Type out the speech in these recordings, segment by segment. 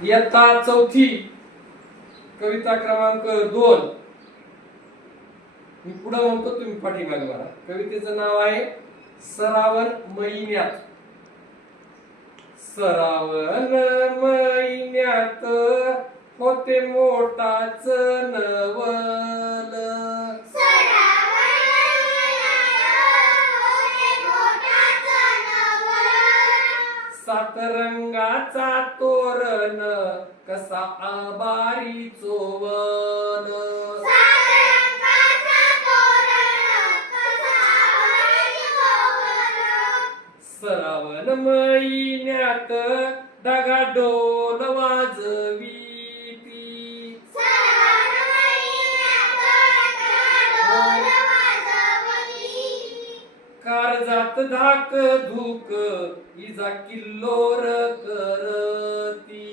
इयत्ता चौथी कविता क्रमांक 2. मी पुढे म्हणतो, तुम्ही पाठीमागे म्हणा. कवितेचं नाव आहे श्रावण महिन्यात. श्रावण महिन्यात होते मोठाच नवल, सात रंगाचा तोरण कसा आबारी चोवल, श्रावण महिन्यात ढगा डोल वाजवीती, कारजात धाक धूक इजा किल्लोर करती,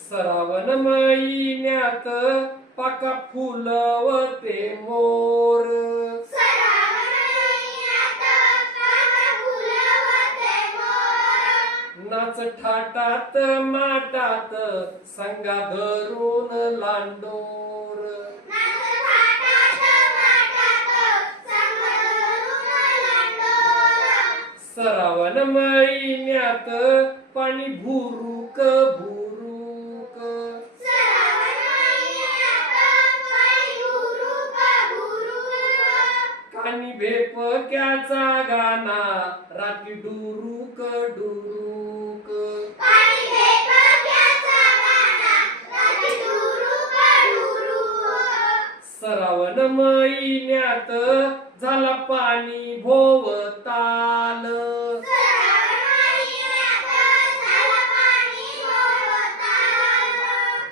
श्रावण महिन्यात पाका फुलवते मोर, नाच ठाटात माटात संगा धरून लांडोर, श्रावण महिन्यात पाणी भुरुक भुरुक, कानी भेपक्याचा गाना राती डुरुक डुरुक, श्रावण महिन्यात झाला पाणी भोवताल,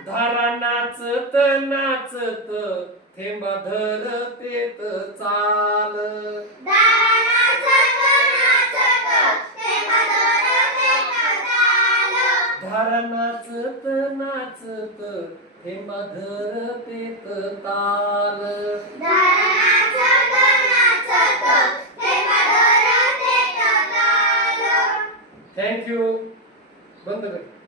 धारा नाचत नाचत थेंबा धरतेत चाल, धारा नाचत नाचत थेंबा धरतेत ताल. थँक्यू. बंद कर.